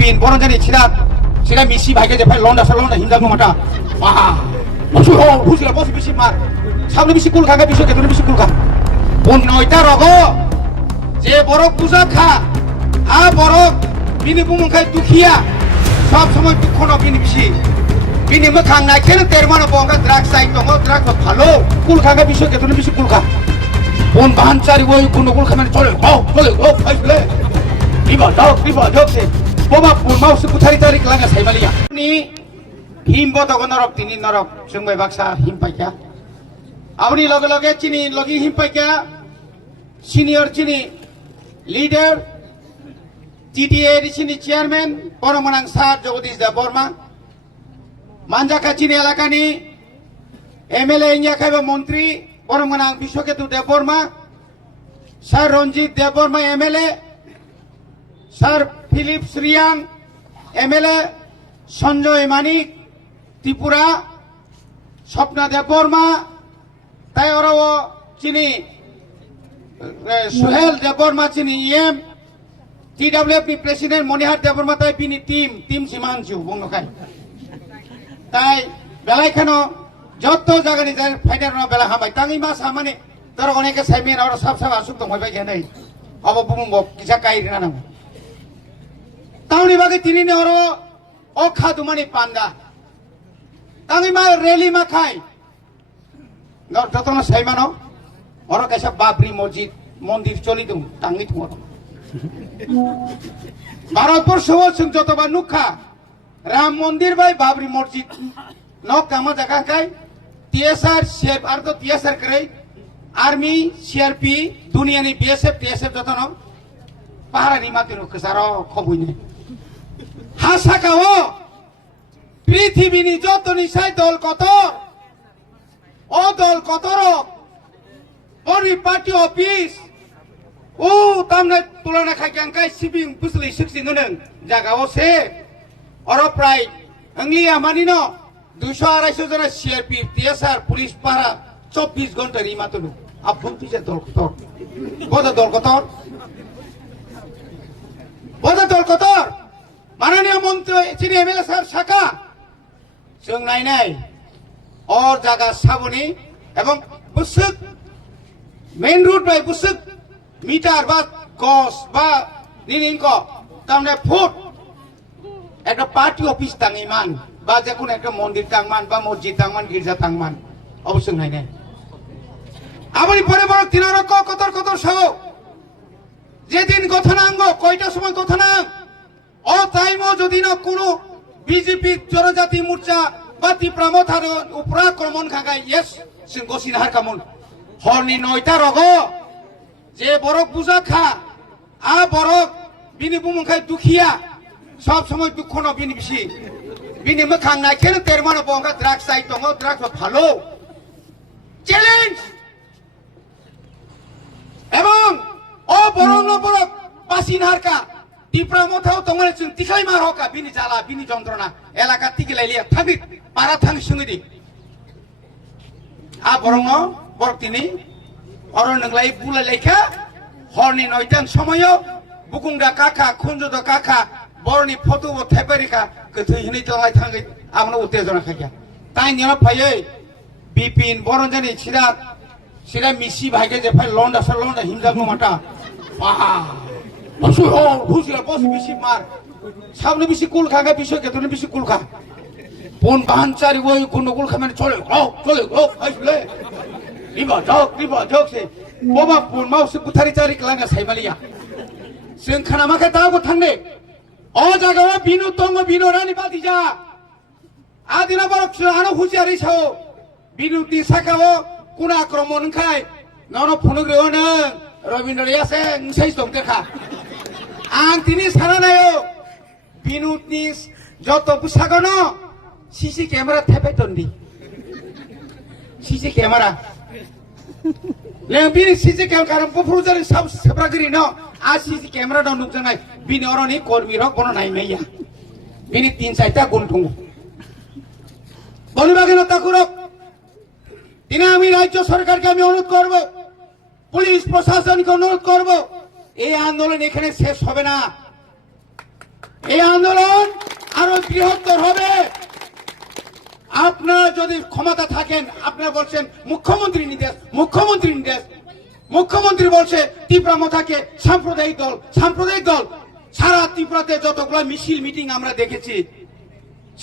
বিপিন বরঞ্জানি ছিরা মিসি ভাইকে যে ভাই লন্ডা হিন্দাল মাটা বুঝলা বস বেশি মার সামনে বেশি কুল খাগে বিষয় কেতনে বেশি কুল খা কোন নয়টা রগ যে বড় পূজা খা বড় বিনি বুমুখাই দুখিয়া সব সময় দুঃখ ন বিনি বেশি বিনি মোখাং নাইখেন তেরমানো বঙ্গা দ্রাগ চাই দङ দ্রাগ ভালো কুল খাগে বিষয় কেতনে বেশি কুল খা কোন বাহানচারি ওই কোন কুল খামানে চলে ফাইলে riba jokse boba purmau su kuthari tarik langa saimaliya ni himbo to norok tini norok sungbai baksa himpaikya abni loge chini logi himpaikya senior chini leader TTA chini chairman poromanang sar jogodish da borma manjaka chini elakani MLA inya khaiba মন্ত্রী poromanang bishoketu de borma sar ronjit de borma MLA sir Philip Shriyang MLA Sanjay Manik Tripura Swapna Debbarma তাই ওরাও চিনি সুহেল দেববর্মা চিনি TWF ni president Monihar Debbarma তাই বিনি team সীমাঞ্চু বংনখাই তাই বেলাইখানো যত জায়গানি যায় ফাইনাল বেলা হামাই তাঙ্গি মাস হামানি তোর অনেকে সাইমেন আর সব আসুক তো হইবাই গেনাই অব বুমব কিসা কাইরিনা নাম তাউনি বাগে তিনি নে ওর অখা দুমানি পান্ডা তাঙ্গি মা রেলি মা খাই যতন সাইমানো ওর কাছে বাবরি মসজিদ মন্দির চলি দুম তাঙ্গি তোমার ভারতবর্ষ যতবার নুখা রাম মন্দির বাই বাবরি মসজিদ নক কামা জায়গা খাই TSR শেপ আর তো TSR করে আর্মি CRP দুনিয়ানি BSF TSF যতন পাহারা নিমাতি রুখ সারা খবুই নেই হাসাকাও পৃথিবীনি যত নিশাই দল কত ও দল কতর পরিপাটি অফিস ও তামনে তুলনা খাইকাঙ্কাই সিবিং বুঝলি শিখছি নন জায়গাও সে অর প্রায় আংলিয়া মানিন 200-250 জন CRP TSR পুলিশ পাহারা 24 ঘন্টা রিমাতলু আপন তুই দল কত বড় দল কত মাননীয় মন্ত্রী চিনি MLA স্যার শাখা जों नायनाय और जागा साबनी এবং বুসুক মেইন রুট বাই বুসুক মিটার বা গস বা নিনিংক তামনে ফুট একটা পার্টি অফিস তাঙ্গিমান বা যে কোনো একটা মন্দির তাংমান বা মসজিদ তাংমান গির্জা তাংমান অবশ্যই নাইনাই আপনি পরে বড় তিনারক কতর সহ যেদিন গঠনাঙ্গ কয়টা সময় গঠনাঙ্গ ও টাইমও যদি না কোনো বিজেপি জনজাতি মোর্চা বা তীব্রামথার উপরাক্রমণ খাগাই ইয়েস जों গসিন হার কামন হরনি 9টা রগ যে বরক বুজা খা বরক বিনি বুমুখাই দুখিয়া সব সময় দুঃখ ন বিনি বেশি বিনি মোখাং নাইখেন তেরমানো বঙ্গা দ্রাগ চাই দङ দ্রাগ ভালো চ্যালেঞ্জ এবং ও বরক পাসিন হারকা তীব্রামথাও তোমার তিখাই মার হকা বিনি জ্বালা বিনি যন্ত্রণা এলাকা থেকে লাইলিয়া থাকি পাড়া থাকি সঙ্গে বরং বরক তিনি অরণ্যলাই বুলা লেখা হরনি 9টার সময় বুকুংদা কাকা খুঞ্জদ কাকা বরনি ফটো থাইপারিকা গথৈ হিनै তলাই থাঙ্গै আমনো উত্তেজনা খাইয়া তাই নিয়ম ফাইयै বিপিন বরঞ্জানি সিরা মিসি ভাইকে যে ফাই লন্ডা হিমজাগ মাটা বুঝলা বস বেশি মার সামনে বেশি কুল খাগে বিষয় কেতনে বেশি কুল খা কোন বাহানচারি ওই কোন কুল খামানে চলে ফাইলে riba jokse boba purmau su kuthari tarik langa saimaliya जों खानामाखै दाबो थांने अ जागाव बिनु दङ बिनु रानी बादिजा आदिना बरक आनो हुजियारि साव बिनु दिसाकाव कुना आक्रमण खाय ननो फुनुग्रेव न रविन्द्र यासे नसै दंतेखा आं तिनि सानानायो बिनुनि जत बुसागन सीसी कैमरा थेपाय दन्दि सीसी कैमरा लेबिनि सीसी कैमरा पुफुरजरि सब सेब्रागिरि न आ सीसी कैमरा दं नुजनाय बिनि अरनि कर्मी रक बन नायमेया बिनि 3-4টা गुन्थुं বলিবাগেন তাকুরক দিনে আমি রাজ্য সরকারকে আমি অনুরোধ করব পুলিশ প্রশাসনকে অনুরোধ করব এই আন্দোলন এখানে শেষ হবে না এই আন্দোলন আরো বৃহত্তর হবে। আপনারা যদি ক্ষমতা থাকেন, আপনারা বলছেন মুখ্যমন্ত্রী নির্দেশ, মুখ্যমন্ত্রী নির্দেশ, মুখ্যমন্ত্রী বলছে ত্রিপুরা মাথাকে সাম্প্রদায়িক দল, সাম্প্রদায়িক দল। সারা ত্রিপুরাতে যতগুলো মিছিল মিটিং আমরা দেখেছি,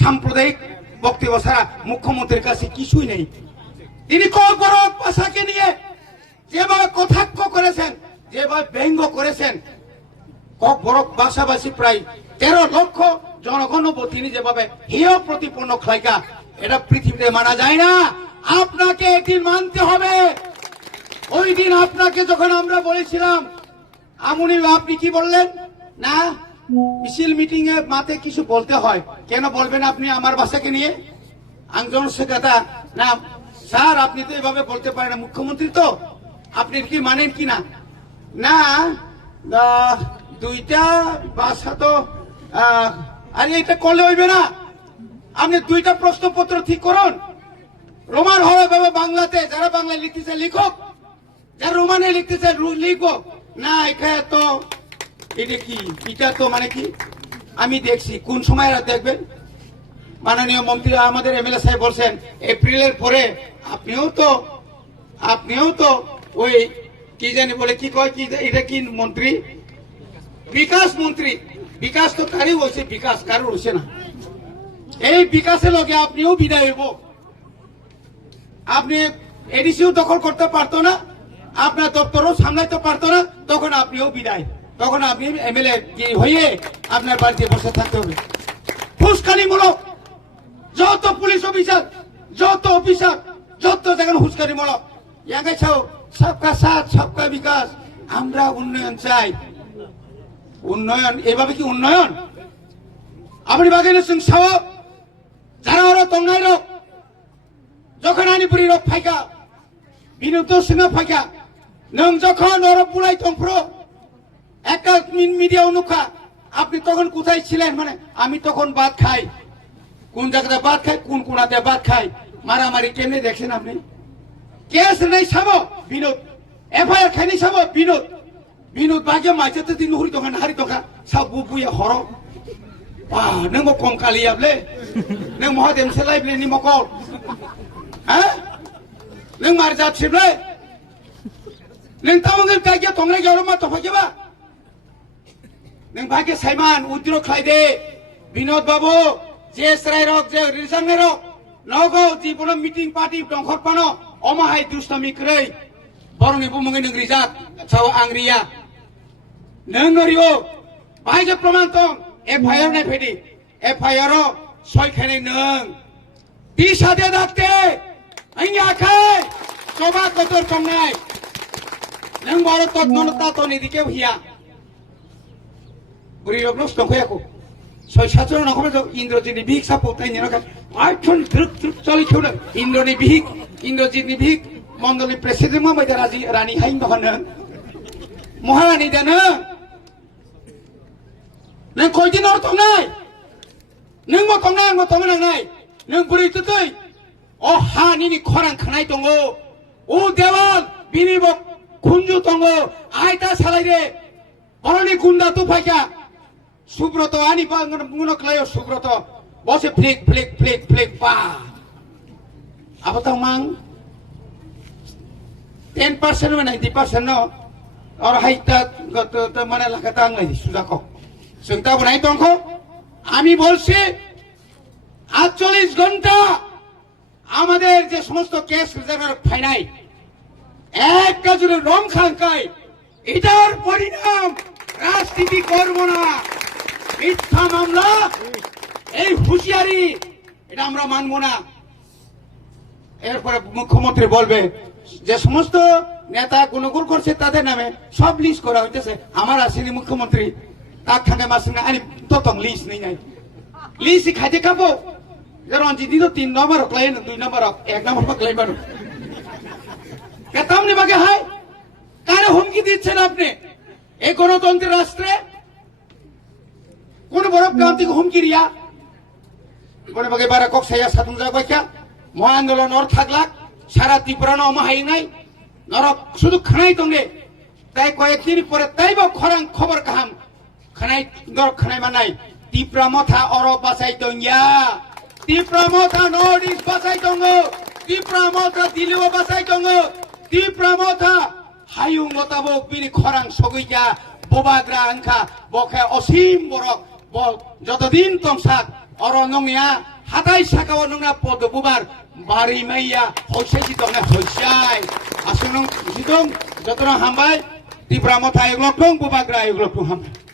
সাম্প্রদায়িক বক্তব্য ছাড়া মুখ্যমন্ত্রীর কাছে কিছুই নেই। তিনি ককবরক ভাষাকে নিয়ে যেভাবে কটাক্ষ করেছেন, যেভাবে ব্যঙ্গ করেছেন, ককবরক ভাষাভাষী প্রায় 13 লক্ষ জনগণ তিনি যেভাবে হেয় প্রতিপন্ন খাইকা, এটা পৃথিবীতে মানা যায় না। আপনাকে একদিন মানতে হবে। ওই দিন আপনাকে যখন আমরা বলেছিলাম, আপনি কি বললেন? না, মিছিল মিটিং এ মাতে কিছু বলতে হয়, কেন বলবেন আপনি আমার ভাষাকে নিয়ে? আংজন সে কথা না স্যার, আপনি তো এভাবে বলতে পারেন না, মুখ্যমন্ত্রী তো, আপনি কি মানেন কি না? না, দুইটা ভাষা তো আরে এটা করলে হইবে না। আপনি দুইটা প্রশ্নপত্র ঠিক করুন, রোমান হবে বাংলাতে, যারা বাংলায় লিখতেছে লিখুক, যারা রোমানে লিখতেছে লিখুক। না, এখানে তো এটা কি, এটা তো মানে কি আমি দেখছি, কোন সময় দেখবেন? মাননীয় মন্ত্রী আমাদের এমএলএ সাহেব বলছেন এপ্রিলের পরে আপনিও তো ওই কি জানি বলে কি কয়, কি এটা কি মন্ত্রী, বিকাশ মন্ত্রী। বিকাশ তো কারই হয়েছে, বিকাশ কারোর হয়েছে না। এই বিকাশের লগে আপনিও বিদায় হইব। আপনি এডিসিও দখল করতে পারতো না, আপনার দপ্তরও সামলাইতে পারতো না, তখন আপনিও বিদায়। তখন আপনি এমএলএ হয়ে আপনার বাড়িতে বসে থাকতে হবে। হুস্কানিমূলক যত পুলিশ অফিসার, যত অফিসার, যত জায়গায় হুস্কানিমূলক, ইয়াকে ছাও সবকা সাথ সবকা বিকাশ, আমরা উন্নয়ন চাই। উন্নয়ন এভাবে কি উন্নয়ন? আপনি বাগের সিং সাহ যারা ওরা তঙ্গাই রোগ, যখন আনিপুরি রোগ ফাইকা, বিনুদ্ধ সিংহ ফাইকা, নং যখন ওরা বুলাই তংপ্র একটা মিডিয়া অনুখা, আপনি তখন কোথায় ছিলেন? মানে আমি তখন ভাত খাই, কোন জায়গাতে ভাত খাই, কোন কোনাতে ভাত খাই, মারামারি কেমনে দেখছেন আপনি? কেস নেই সাব বিনোদ, এফআইআর খাইনি সাব বিনোদ, বিনোদ বাগে মাইতে দিন হুরি দোকান হারি দোকান সাব বুয়ে হর নং কম কালি আবলে নং মহাদেম সে লাইবলে নি মকল হ্যাঁ নং মার যাচ্ছিবলে নং তামঙ্গল কাইয়া তংলাই গেল মা তফাইবা নং ভাগে সাইমান উদ্র খাইদে বিনোদ বাবু যে সরাই রক যে রিজার্ভ রক নগো জীবন মিটিং পার্টি দংখর পানো অমাহাই দুষ্টামি করেই বরনি বুমঙ্গি নং রিজাত ছাও আংরিয়া নং নরিও ভাইজে প্রমাণ তং এফআইআর নাই ফেডি এফআইআর সয়খানে নং বিশাদে ডাকতে আইনি আখাই সবা কতর কমনাই নং বড় তৎনতা তো নিদিকে হিয়া বুড়ি লোক নষ্ট হইয়াকো 6-7জন নখমে তো ইন্দ্রজিৎ বিহিক সাপো তাই নিরকা 8জন দ্রুক দ্রুক চলি খেউলে ইন্দ্রজিৎ বিহিক মন্ডলী প্রেসিডেন্ট মধ্যে রানী হাইন দহন মহারানী দেন নং কয়দিন আর তংনাই নং মো তংনাই মো তংনাই নং বুড়ি তুই ও হানিনি খরাং খানাই দङ ও দেওয়াল বিনিবক খুঞ্জু দङ আইতা সালাইরে বরনি গুন্ডা তু ফাইকা সুব্রত আনি মুনো ক্লায় সুব্রত বসে ফ্লিক ফ্লিক ফ্লিক ফ্লিক পা আপাতত মাং 10% মানে 90% no আর হাইতা গত মানে লাগাতাং নাই সুজাকো চিন্তা বনাই তংখ আমি বলছি 48 ঘন্টা আমাদের যে সমস্ত কেস রিজার্ভার ফাইনাই এক কাজুরে রং খাঙ্কাই এটার পরিণাম রাজনীতি করব না মিথ্যা মামলা এই হুঁশিয়ারি এটা আমরা মানব না এরপরে মুখ্যমন্ত্রী বলবে যে সমস্ত নেতা গুণগুণ করছে তাদের নামে সব লিস্ট করা হইতেছে আমার আসেনি মুখ্যমন্ত্রী তার খানে মাসে আনি ততং লিস্ট নেই নাই লিস্ট খাইতে খাবো রঞ্জিত তো 3 নম্বর ক্লাইন 2 নম্বর 1 নম্বর ক্লাইন বানো কেতামনি বাগে হাই কারে হুমকি দিচ্ছেন আপনি এই গণতন্ত্রের রাষ্ট্রে কোন বড় ক্রান্তিক হুমকি রিয়া কোনে বাগে বারা কক সাইয়া সাতুন যা কইকা মহা আন্দোলন অর থাকলাক সারা ত্রিপুরা নমাহাই নাই নরক শুধু খানাই দঙ্গে তাই কয়েকদিন পরে তাইব খরাং খবর কাহাম খানাই নরক খানাই মানাই Tipramotha Oro Basai Donya, Tipramotha Nordis Basai Dongo, Tipramotha Diliwa Basai Dongo, Tipramotha Hayung Motabok Bini Korang Soguya, Bobagra Anka, Boka Osim Borok, Jotodin Tomsak, Oronomia, Hatai Sakawanunga Poto Bubar, Bari Maya, Hosei Donga Hosai, Asunung Sidong, Jotona Hambai, Tipramotha Yoglokung, Bobagra Yoglokung Hambai.